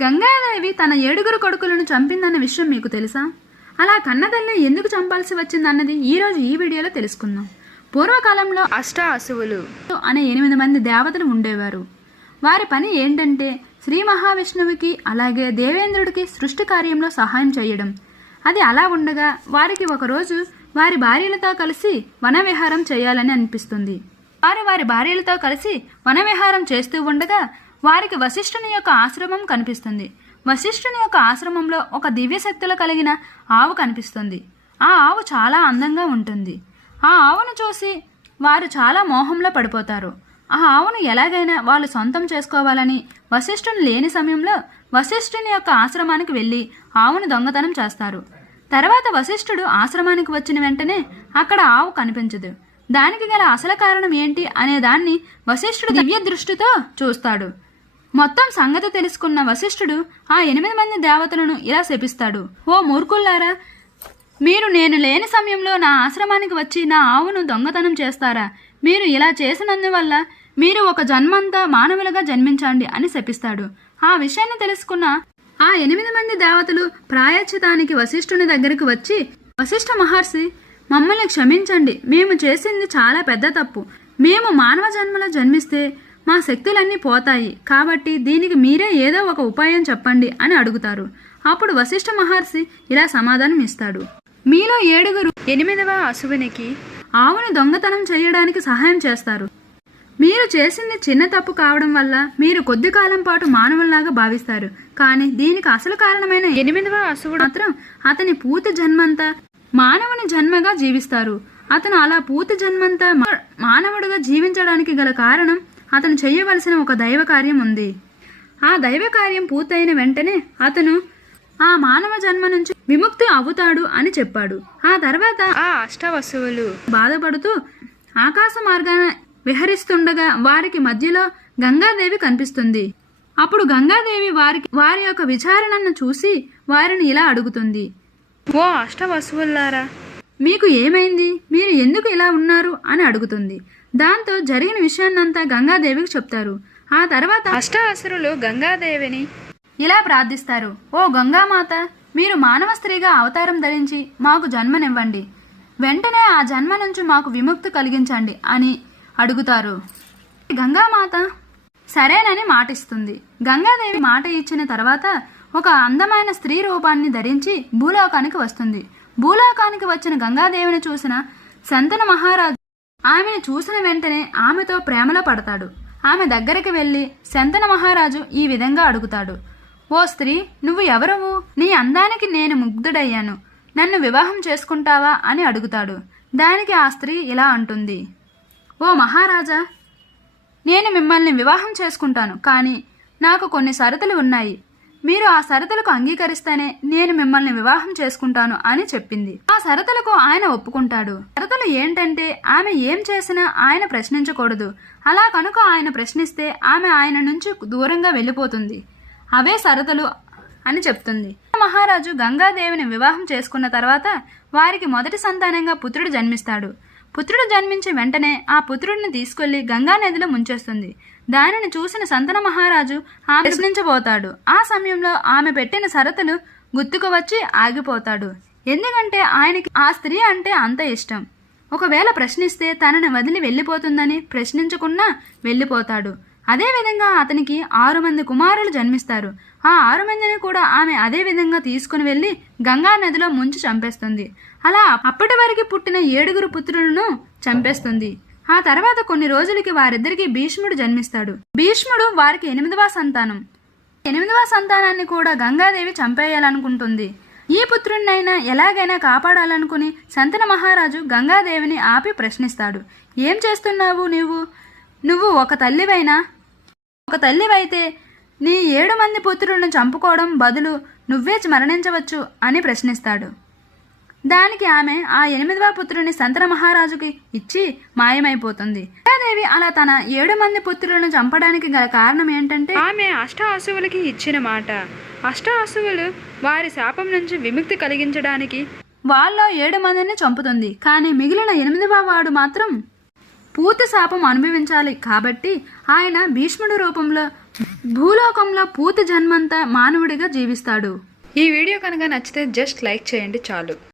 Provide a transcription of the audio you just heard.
గంగాదేవి తన ఏడుగురు కొడుకులను చంపిందన్న విషయం మీకు తెలుసా? అలా కన్నతల్లి ఎందుకు చంపాల్సి వచ్చిందన్నది ఈరోజు ఈ వీడియోలో తెలుసుకుందాం. పూర్వకాలంలో అష్ట అసువులు అనే ఎనిమిది మంది దేవతలు ఉండేవారు. వారి పని ఏంటంటే శ్రీ మహావిష్ణువుకి అలాగే దేవేంద్రుడికి సృష్టి కార్యంలో సహాయం చేయడం. అది అలా ఉండగా వారికి ఒకరోజు వారి భార్యలతో కలిసి వనవిహారం చేయాలని అనిపిస్తుంది. వారు వారి భార్యలతో కలిసి వనవిహారం చేస్తూ ఉండగా వారికి వశిష్ఠుని యొక్క ఆశ్రమం కనిపిస్తుంది. వశిష్ఠుని యొక్క ఆశ్రమంలో ఒక దివ్యశక్తులు కలిగిన ఆవు కనిపిస్తుంది. ఆ ఆవు చాలా అందంగా ఉంటుంది. ఆ ఆవును చూసి వారు చాలా మోహంలో పడిపోతారు. ఆ ఆవును ఎలాగైనా వాళ్ళు సొంతం చేసుకోవాలని వశిష్ఠుని లేని సమయంలో వశిష్ఠుని యొక్క ఆశ్రమానికి వెళ్ళి ఆవును దొంగతనం చేస్తారు. తర్వాత వశిష్ఠుడు ఆశ్రమానికి వచ్చిన వెంటనే అక్కడ ఆవు కనిపించదు. దానికి గల అసలు కారణం ఏంటి అనే దాన్ని వశిష్ఠుడు దివ్య దృష్టితో చూస్తాడు. మొత్తం సంగతి తెలుసుకున్న వశిష్ఠుడు ఆ ఎనిమిది మంది దేవతలను ఇలా శపిస్తాడు. ఓ మూర్ఖుల్లారా మీరు నేను లేని సమయంలో నా ఆశ్రమానికి వచ్చి నా ఆవును దొంగతనం చేస్తారా? మీరు ఇలా చేసినందువల్ల మీరు ఒక జన్మంతా మానవులుగా జన్మించండి అని శపిస్తాడు. ఆ విషయాన్ని తెలుసుకున్న ఆ ఎనిమిది మంది దేవతలు ప్రాయచితానికి వశిష్ఠుని దగ్గరికి వచ్చి వశిష్ఠ మహర్షి మమ్మల్ని క్షమించండి. మేము చేసింది చాలా పెద్ద తప్పు. మేము మానవ జన్మలో జన్మిస్తే మా శక్తులన్నీ పోతాయి. కాబట్టి దీనికి మీరే ఏదో ఒక ఉపాయం చెప్పండి అని అడుగుతారు. అప్పుడు వశిష్ఠ మహర్షి ఇలా సమాధానం ఇస్తాడు. మీలో ఏడుగురు ఎనిమిదవ అసువునికి ఆవును దొంగతనం చేయడానికి సహాయం చేస్తారు. మీరు చేసింది చిన్న తప్పు కావడం వల్ల మీరు కొద్ది కాలం పాటు మానవుల్లాగా భావిస్తారు. కానీ దీనికి అసలు కారణమైన ఎనిమిదవ అసువుడు మాత్రం అతని పూర్తి జన్మంతా మానవుని జన్మగా జీవిస్తారు. అతను అలా పూర్తి జన్మంతా మానవుడుగా జీవించడానికి గల కారణం అతను చేయవలసిన ఒక దైవ కార్యం ఉంది. ఆ దైవ కార్యం పూర్తయిన వెంటనే అతను ఆ మానవ జన్మ నుంచి విముక్తి అవుతాడు అని చెప్పాడు. ఆ తర్వాత ఆ అష్టవసువులు బాధపడుతూ ఆకాశ మార్గాన విహరిస్తుండగా వారికి మధ్యలో గంగాదేవి కనిపిస్తుంది. అప్పుడు గంగాదేవి వారికి వారి యొక్క విచారణను చూసి వారిని ఇలా అడుగుతుంది. ఓ అష్టవసువులారా మీకు ఏమైంది? మీరు ఎందుకు ఇలా ఉన్నారు? అని అడుగుతుంది. దాంతో జరిగిన విషయాన్నంతా గంగాదేవికి చెప్తారు. ఆ తర్వాత అష్ట అసురులు గంగాదేవిని ఇలా ప్రార్థిస్తారు. ఓ గంగామాత మీరు మానవ స్త్రీగా అవతారం ధరించి మాకు జన్మనివ్వండి. వెంటనే ఆ జన్మ నుంచి మాకు విముక్తి కలిగించండి అని అడుగుతారు. గంగామాత సరేనని మాటిస్తుంది. గంగాదేవి మాట ఇచ్చిన తర్వాత ఒక అందమైన స్త్రీ రూపాన్ని ధరించి భూలోకానికి వస్తుంది. భూలోకానికి వచ్చిన గంగాదేవిని చూసిన శంతన మహారాజు ఆమెను చూసిన వెంటనే ఆమెతో ప్రేమలో పడతాడు. ఆమె దగ్గరికి వెళ్ళి శంతన మహారాజు ఈ విధంగా అడుగుతాడు. ఓ స్త్రీ నువ్వు ఎవరవు? నీ అందానికి నేను ముగ్ధుడయ్యాను. నన్ను వివాహం చేసుకుంటావా? అని అడుగుతాడు. దానికి ఆ స్త్రీ ఇలా అంటుంది. ఓ మహారాజా నేను మిమ్మల్ని వివాహం చేసుకుంటాను. కానీ నాకు కొన్ని షరతులు ఉన్నాయి. మీరు ఆ షరతులకు అంగీకరిస్తేనే నేను మిమ్మల్ని వివాహం చేసుకుంటాను అని చెప్పింది. ఆ షరతులకు ఆయన ఒప్పుకుంటాడు. షరతులు ఏంటంటే ఆమె ఏం చేసినా ఆయన ప్రశ్నించకూడదు. అలా కనుక ఆయన ప్రశ్నిస్తే ఆమె ఆయన నుంచి దూరంగా వెళ్ళిపోతుంది. అవే షరతులు అని చెప్తుంది. మహారాజు గంగాదేవిని వివాహం చేసుకున్న తర్వాత వారికి మొదటి సంతానంగా పుత్రుడు జన్మిస్తాడు. పుత్రుడు జన్మించి వెంటనే ఆ పుత్రుడిని తీసుకెళ్ళి గంగా నదిలో ముంచేస్తుంది. దానిని చూసిన సంతన మహారాజు ఆమె ప్రశ్నించబోతాడు. ఆ సమయంలో ఆమె పెట్టిన షరతులు గుర్తుకు వచ్చి ఆగిపోతాడు. ఎందుకంటే ఆయనకి ఆ స్త్రీ అంటే అంత ఇష్టం. ఒకవేళ ప్రశ్నిస్తే తనని వదిలి వెళ్ళిపోతుందని ప్రశ్నించకుండా వెళ్ళిపోతాడు. అదేవిధంగా అతనికి ఆరు మంది కుమారులు జన్మిస్తారు. ఆ ఆరు మందిని కూడా ఆమె అదే విధంగా తీసుకుని వెళ్ళి గంగా నదిలో ముంచి చంపేస్తుంది. అలా అప్పటి వరకు పుట్టిన ఏడుగురు పుత్రులను చంపేస్తుంది. ఆ తర్వాత కొన్ని రోజులకి వారిద్దరికి భీష్ముడు జన్మిస్తాడు. భీష్ముడు వారికి ఎనిమిదవ సంతానం. ఎనిమిదవ సంతానాన్ని కూడా గంగాదేవి చంపేయాలనుకుంటుంది. ఈ పుత్రుణ్ణైనా ఎలాగైనా కాపాడాలనుకుని సంతన మహారాజు గంగాదేవిని ఆపి ప్రశ్నిస్తాడు. ఏం చేస్తున్నావు నీవు? నువ్వు ఒక తల్లివైనా? ఒక తల్లివైతే నీ ఏడు మంది పుత్రులను చంపుకోవడం బదులు నువ్వే మరణించవచ్చు అని ప్రశ్నిస్తాడు. దానికి ఆమె ఆ ఎనిమిదవ పుత్రుని సంతన మహారాజుకి ఇచ్చి మాయమైపోతుంది. దేవి అలా తన ఏడు మంది పుత్రులను చంపడానికి గల కారణం ఏంటంటే ఆమె అష్ట అసువులకి ఇచ్చిన మాట. అష్ట అసువులు వారి శాపం నుంచి విముక్తి కలిగించడానికి వాళ్ళలో ఏడు మందిని చంపుతుంది. కానీ మిగిలిన ఎనిమిదవ వాడు మాత్రం పూర్తి శాపం అనుభవించాలి కాబట్టి ఆయన భీష్ముడి రూపంలో భూలోకంలో పూర్తి జన్మంతా మానవుడిగా జీవిస్తాడు. ఈ వీడియో కనుక నచ్చితే జస్ట్ లైక్ చేయండి చాలు.